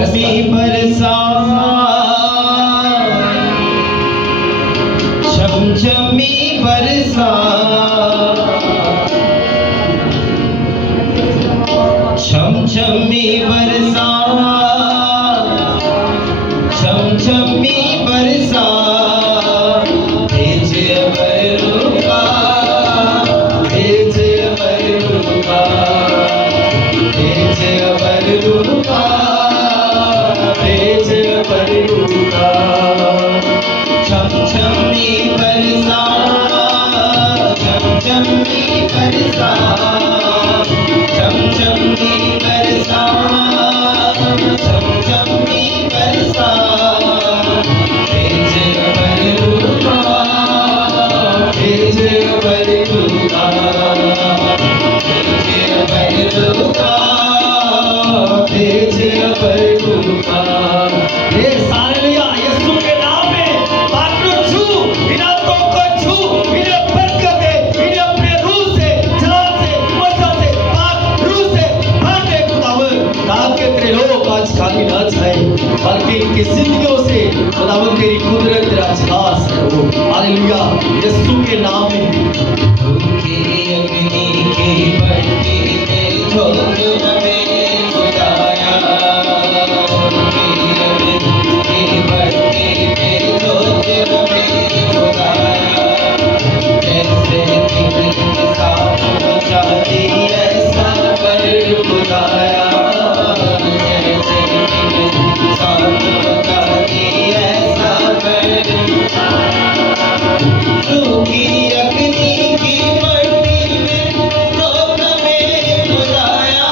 झमझमी बरसा, झमझमी बरसा, झमझमी बरसा, झमझमी बरसा, भेज बरुका, भेज बरुका, भेज बरुका, भेज बरुका, झमझमी बरसा, झमझमी बरसा, झमझमी बरसा, झमझमी बरसा, भेज बरुका, भेज बरुका, भेज बरुका, भेज बरुका। ये हालेलुया, यीशु के नाम में पात्रों छू, इन आत्माओं को छू, इन्हें बरकत दे, इन्हें अपने रूह से, जलाल से, मर्दा से, पाक रूह से भर दे खुदावन, ताकि तेरे लोग आज खाली ना जाए, बल्कि इनकी जिंदगियों से खुदावन तेरी कुदरत तेरा जलाल से हो। हालेलुया, यीशु के नाम में। भूखे अग्नि की भट्टी में झोंक हमें खुदाया, भूखे अग्नि की भट्टी में झोंक हमें खुदाया, जैसे बिजली साफ बुझा दी ऐसा कर खुदाया, जैसे बिजली साफ बुझा दी ऐसा कर, सूखी अग्नि की भट्टी में झोंक हमें खुदाया,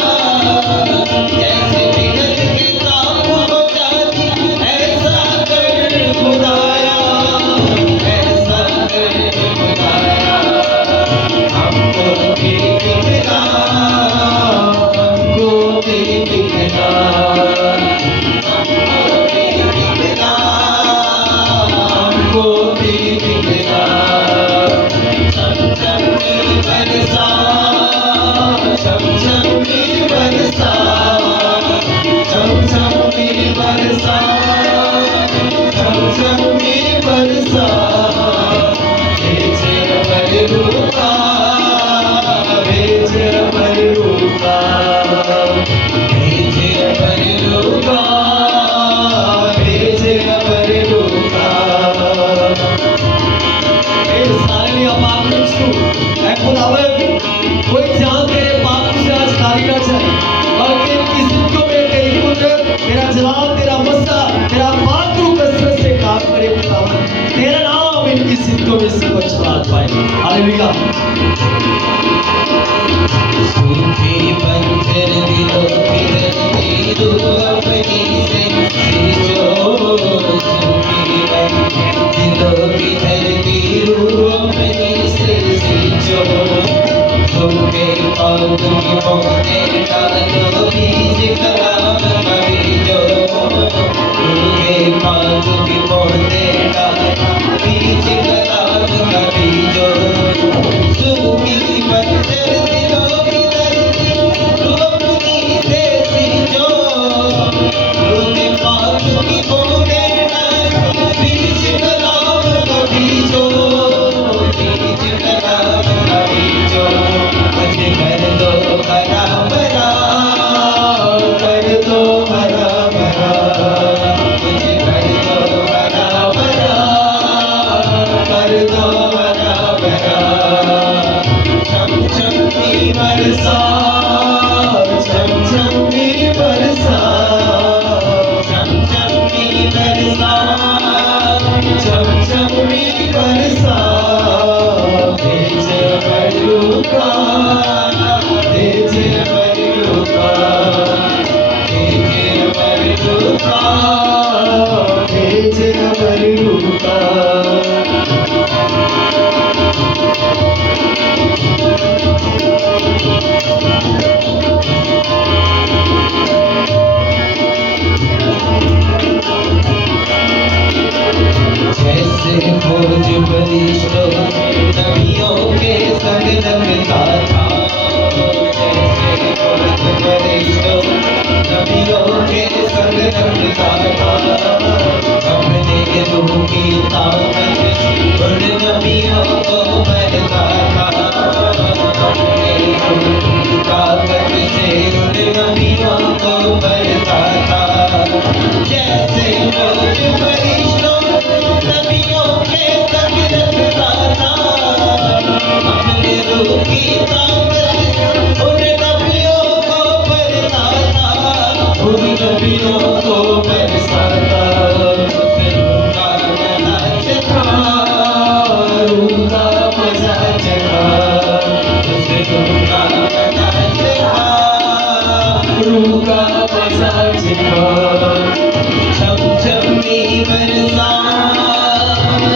जैसे बिजली के साफ बुझा दी ऐसा कर खुदाया, ऐसा कर खुदाया, हमको भी दिखला, हमको भी दिखला, हमको भी दिखला, झमझमी बरसा, झमझमी बरसा, झमझमी बरसा, झमझमी बरसा, भेज बरुका, भेज बरुका, भेज बरुका, भेज बरुका। कोई जान तेरे पाप से आज खाली ना जाए, बल्कि इनकी जिंदगियों में तेरी कुदरत, तेरा जलाल, तेरा मस्सा, तेरा पाक रूह कसरत से काम करे खुदावन, तेरा नाम इनकी जिंदगियों में सब चलात पाए। हालेलुया। सूखे बंजर दिलों की धरती रूह अपनी से सींचो, सूखी बंजर दिलों की धरती रूह अपनी से सींचो, सूखे पौधों की पौधे डालो बीज कलाम का बीजो, सूखे पौधों की पौधे डालो बीज कलाम का बीजो, सूखी बंजर दिलों की धरती रूह अपनी से सींचो, सूखे पौधों की पौधे डालो बीज कलाम का बीजो, बीज कलाम का बीजो, मुझे कर दो हरा भरा, कर दो हरा भरा, मुझे कर दो हरा भरा, कर दो हरा भरा, झमझमी बरसा, झमझमी बरसा, झमझमी बरसा, झमझमी बरसा, भेज बरुका, भेज बरुका, भेज बरुका, भेज बरुका। जैसे फौज बलिष्ठ नबियों के संग लगता था, जैसे फौज बलिष्ठ नबियों के संग रखता था। अपने रूह की ताकत उन नबियों को भरता था। अपने रूह की ताकत से उन नबियों को भरता था। जैसे मौज फरिश्तों नबियों के संग रखता था। अपने रूह की ताकत उन नबियों को भरता था। उन नबियों को बरसाता। रूह का मजा चखा, उसे रूह का मजा चखा, रूह का मजा चखा। छमछमी बरसा,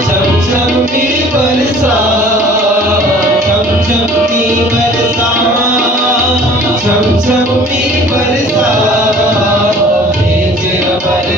छमछमी बरसा, छमछमी बरसा, छमछमी बरसा। भेज अबर